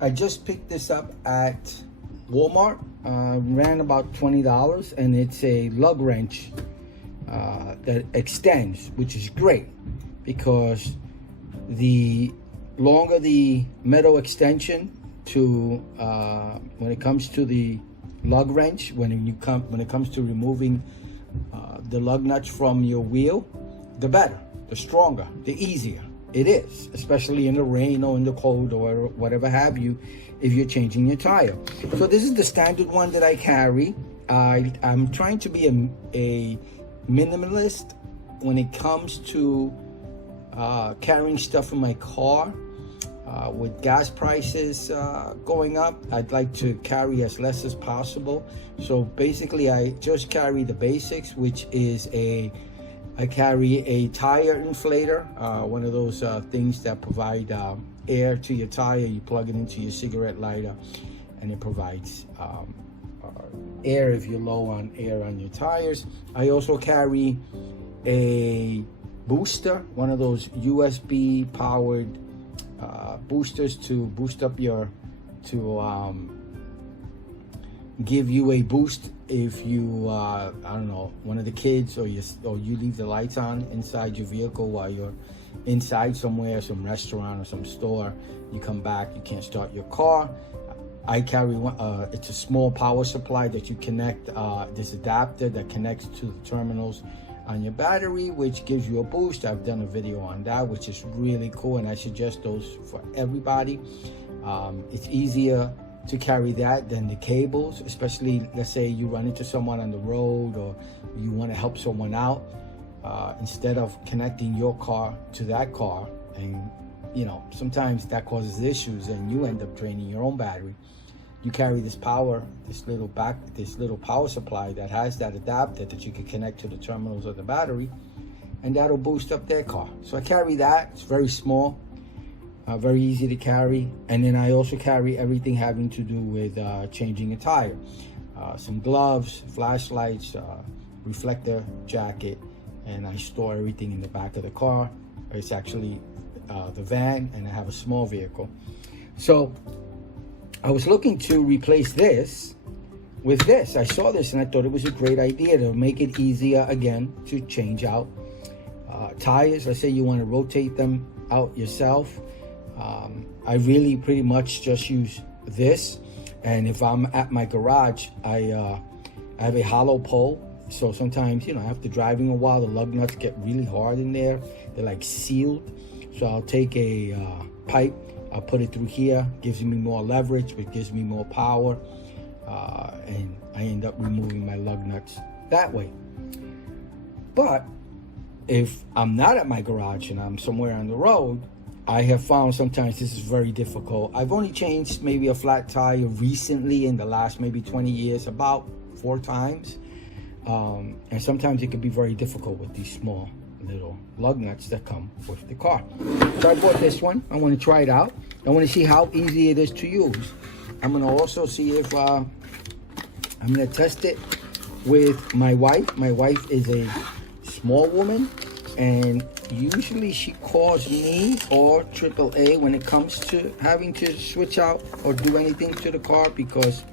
I just picked this up at Walmart. Ran about $20, and it's a lug wrench that extends, which is great because the longer the metal extension to when it comes to the lug wrench, when it comes to removing the lug nuts from your wheel, the better, the stronger, the easier it is, especially in the rain or in the cold or whatever have you, if you're changing your tire. So this is the standard one that I carry. I'm trying to be a minimalist when it comes to carrying stuff in my car. With gas prices going up, I'd like to carry as less as possible. So basically I just carry the basics, which is I carry a tire inflator, one of those things that provide air to your tire. You plug it into your cigarette lighter and it provides air if you're low on air on your tires. I also carry a booster, one of those USB powered boosters to boost up give you a boost if you I don't know, one of the kids or you leave the lights on inside your vehicle while you're inside somewhere, some restaurant or some store. You come back, you can't start your car. I carry one, it's a small power supply that you connect, this adapter that connects to the terminals on your battery, which gives you a boost. I've done a video on that, which is really cool, and I suggest those for everybody. It's easier to carry that than the cables, especially let's say you run into someone on the road or you want to help someone out. Instead of connecting your car to that car, and you know, sometimes that causes issues and you end up draining your own battery. You carry this little power supply that has that adapter that you can connect to the terminals of the battery, and that'll boost up their car. So I carry that. It's very small, very easy to carry. And then I also carry everything having to do with changing a tire, some gloves, flashlights, reflector jacket, and I store everything in the back of the car. It's actually the van, and I have a small vehicle. So I was looking to replace this with this. I saw this and I thought it was a great idea to make it easier again to change out tires. Let's say you want to rotate them out yourself. I really pretty much just use this, and if I'm at my garage, I have a hollow pole. So sometimes, you know, after driving a while, the lug nuts get really hard in there. They're like sealed. So I'll take a pipe, I'll put it through here, gives me more leverage, but gives me more power, and I end up removing my lug nuts that way. But if I'm not at my garage and I'm somewhere on the road, I have found sometimes this is very difficult. I've only changed maybe a flat tire recently in the last maybe 20 years, about 4 times. And sometimes it can be very difficult with these small little lug nuts that come with the car. So I bought this one. I want to try it out. I want to see how easy it is to use. I'm going to also see if I'm going to test it with my wife. My wife is a small woman, and usually she calls me or AAA when it comes to having to switch out or do anything to the car because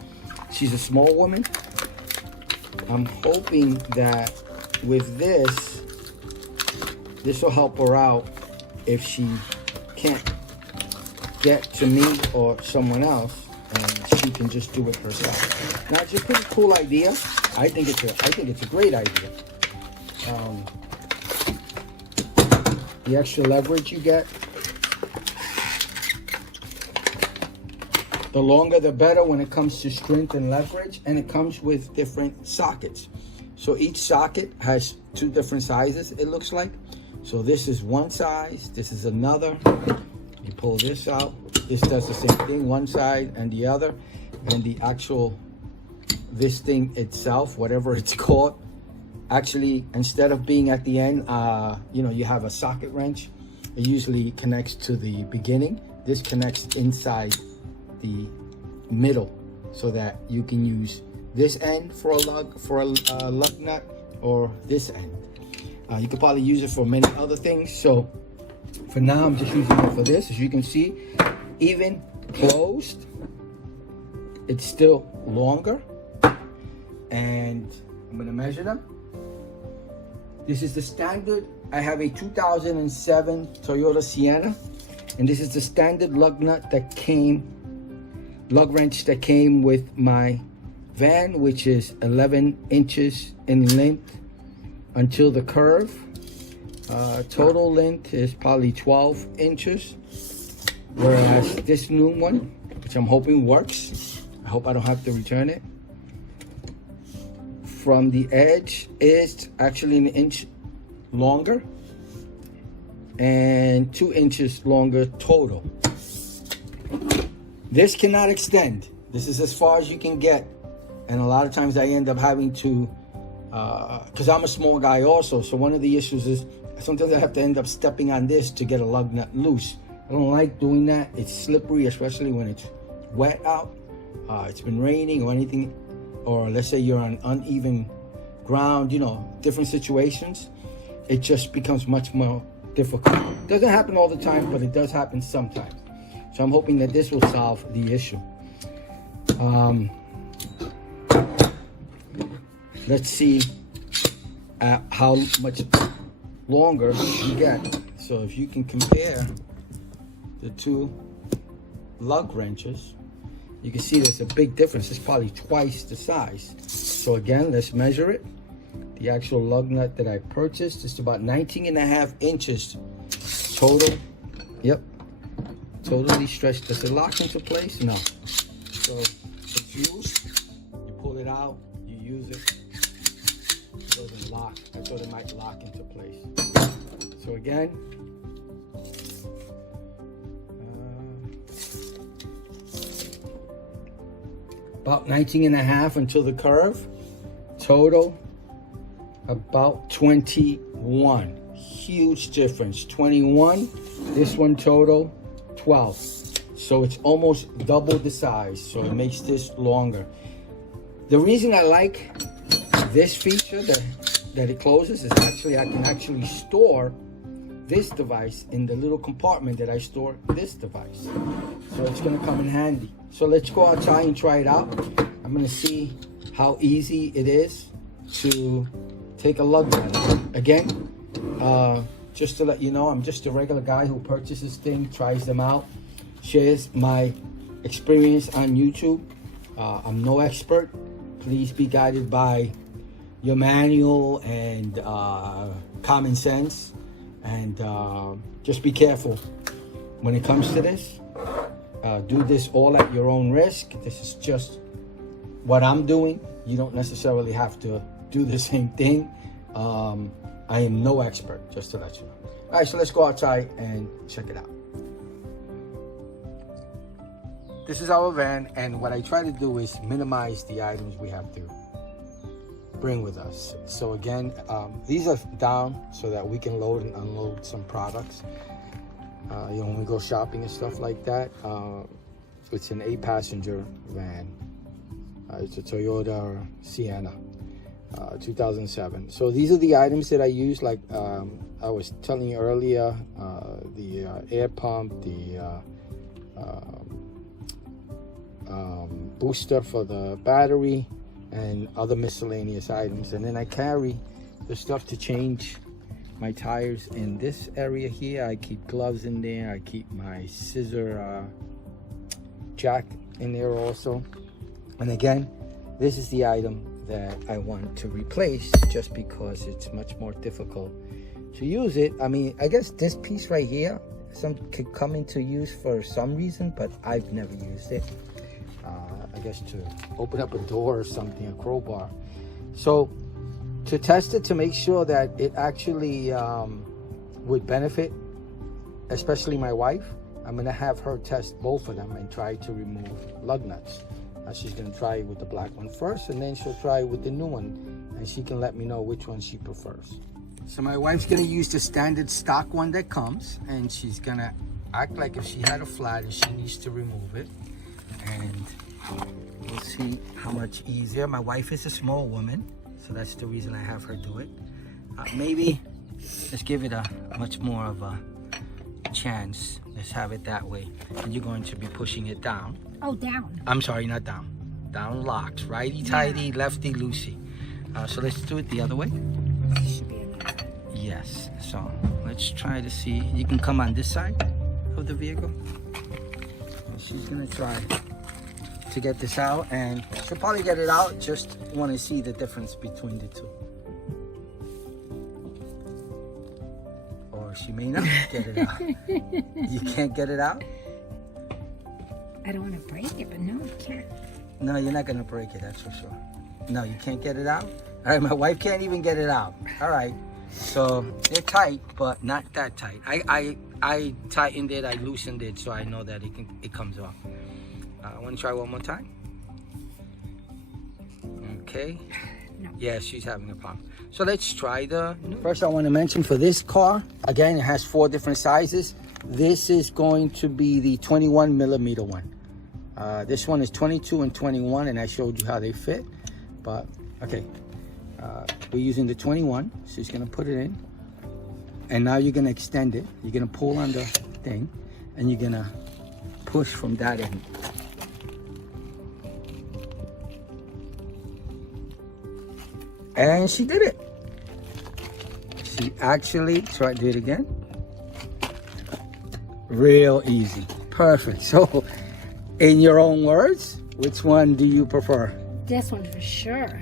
she's a small woman. I'm hoping that with this will help her out if she can't get to me or someone else, and she can just do it herself. Now, it's a pretty cool idea. I think it's a great idea. The extra leverage you get, the longer the better when it comes to strength and leverage, and it comes with different sockets. So each socket has 2 different sizes, it looks like. So this is one size, this is another. You pull this out, this does the same thing, one side and the other. And the actual, this thing itself, whatever it's called, actually, instead of being at the end, you know, you have a socket wrench. It usually connects to the beginning. This connects inside the middle, so that you can use this end for a lug nut, or this end. You could probably use it for many other things. So for now, I'm just using it for this. As you can see, even closed, it's still longer. And I'm gonna measure them. This is the standard. I have a 2007 Toyota Sienna, and this is the standard lug nut that came, lug wrench that came with my van, which is 11 inches in length until the curve. Total length is probably 12 inches, whereas this new one, which I'm hoping works, I hope I don't have to return it, from the edge is actually an inch longer and 2 inches longer total. This cannot extend. This is as far as you can get, and a lot of times I end up having to, because I'm a small guy also, so one of the issues is sometimes I have to end up stepping on this to get a lug nut loose. I don't like doing that. It's slippery, especially when it's wet out. It's been raining or anything, or let's say you're on uneven ground, you know, different situations. It just becomes much more difficult. It doesn't happen all the time, but it does happen sometimes. So I'm hoping that this will solve the issue. Let's see how much longer you get. So if you can compare the two lug wrenches, you can see there's a big difference. It's probably twice the size. So again, let's measure it. The actual lug nut that I purchased is about 19.5 inches total. Yep, totally stretched. Does it lock into place? No. So it's used. You pull it out, you use it. It doesn't lock. I thought it might lock into place. So again, about 19.5 until the curve. Total about 21. Huge difference. 21. This one total 12. So it's almost double the size. So it makes this longer. The reason I like this feature that it closes is actually I can actually store this device in the little compartment that I store this device. So it's gonna come in handy. So let's go outside and try it out. I'm gonna see how easy it is to take a lug nut. Again, just to let you know, I'm just a regular guy who purchases things, tries them out, shares my experience on YouTube. I'm no expert. Please be guided by your manual and common sense, and just be careful when it comes to this. Do this all at your own risk. This is just what I'm doing. You don't necessarily have to do the same thing. I am no expert, just to let you know. All right, so let's go outside and check it out. This is our van, and what I try to do is minimize the items we have to bring with us. So again, these are down so that we can load and unload some products. You know, when we go shopping and stuff like that. It's an 8-passenger van. It's a Toyota Sienna, 2007. So these are the items that I use, like I was telling you earlier, the air pump, the booster for the battery, and other miscellaneous items. And then I carry the stuff to change my tires in this area here. I keep gloves in there. I keep my scissor jack in there also. And again, this is the item that I want to replace, just because it's much more difficult to use it. I mean, I guess this piece right here, some could come into use for some reason, but I've never used it. I guess to open up a door or something, a crowbar. So to test it, to make sure that it actually would benefit, especially my wife, I'm gonna have her test both of them and try to remove lug nuts. She's gonna try with the black one first, and then she'll try with the new one, and she can let me know which one she prefers. So my wife's gonna use the standard stock one that comes, and she's gonna act like if she had a flat and she needs to remove it. And we'll see how much easier. My wife is a small woman, so that's the reason I have her do it. Maybe let's give it a much more of a chance. Let's have it that way. And you're going to be pushing it down. Oh, down. I'm sorry, not down. Down locks. Righty tighty, lefty loosey. So let's do it the other way. Should be enough. Yes. So let's try to see. You can come on this side of the vehicle. And she's gonna try to get this out, and she'll probably get it out. Just want to see the difference between the two. Or she may not get it out. You can't get it out? I don't want to break it, but no, you can't. No, you're not gonna break it, that's for sure. No, you can't get it out? All right, my wife can't even get it out. All right, so they're tight, but not that tight. I tightened it, I loosened it, so I know that it comes off. I want to try one more time. Okay. No. Yeah, she's having a problem. So let's try the... First, I want to mention for this car, again, it has 4 different sizes. This is going to be the 21 millimeter one. This one is 22 and 21, and I showed you how they fit. But, okay. We're using the 21. So she's going to put it in. And now you're going to extend it. You're going to pull on the thing, and you're going to push from that end. And she did it. She actually tried to do it again. Real easy. Perfect. So, in your own words, which one do you prefer? This one for sure.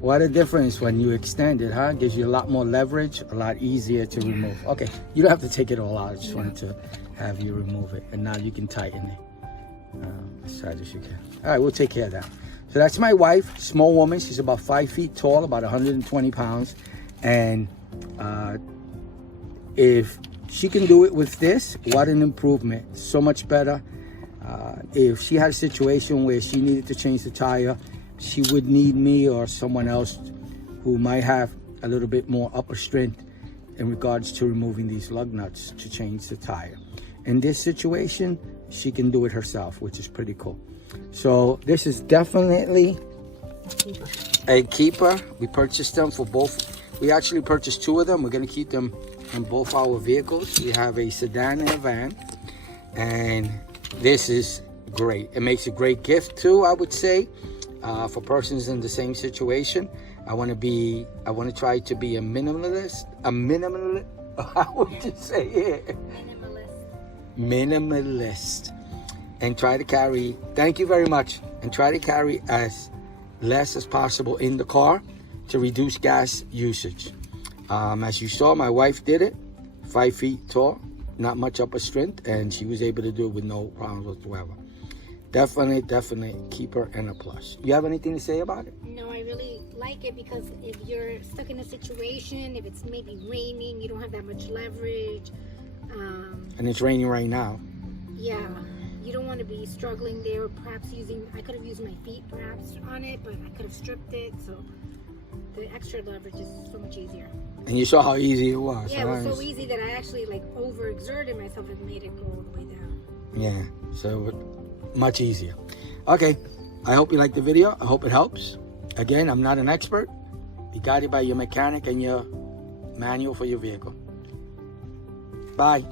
What a difference when you extend it, huh? Gives you a lot more leverage, a lot easier to remove. Okay, you don't have to take it all out. I just wanted to have you remove it. And now you can tighten it. As tight as you can. All right, we'll take care of that. So that's my wife, small woman. She's about 5 feet tall, about 120 pounds. And if she can do it with this, what an improvement. So much better. If she had a situation where she needed to change the tire, she would need me or someone else who might have a little bit more upper strength in regards to removing these lug nuts to change the tire. In this situation, she can do it herself, which is pretty cool. So this is definitely a keeper. We purchased them for both. We actually purchased 2 of them. We're going to keep them in both our vehicles. We have a sedan and a van, and this is great. It makes a great gift too, I would say, for persons in the same situation. I want to try to be a minimalist. How would you say it? Minimalist. And try to carry, thank you very much, and try to carry as less as possible in the car to reduce gas usage. As you saw, my wife did it, 5 feet tall, not much upper strength, and she was able to do it with no problems whatsoever. Definitely keeper and a plus. You have anything to say about it? No, I really like it because if you're stuck in a situation, if it's maybe raining, you don't have that much leverage. And it's raining right now. Yeah. You don't want to be struggling there, perhaps I could have used my feet perhaps on it, but I could have stripped it, so the extra leverage is so much easier. And you saw how easy it was. Yeah, it was so easy that I actually overexerted myself and made it go all the way down. Yeah, so much easier. Okay, I hope you liked the video. I hope it helps. Again, I'm not an expert. Be guided by your mechanic and your manual for your vehicle. Bye.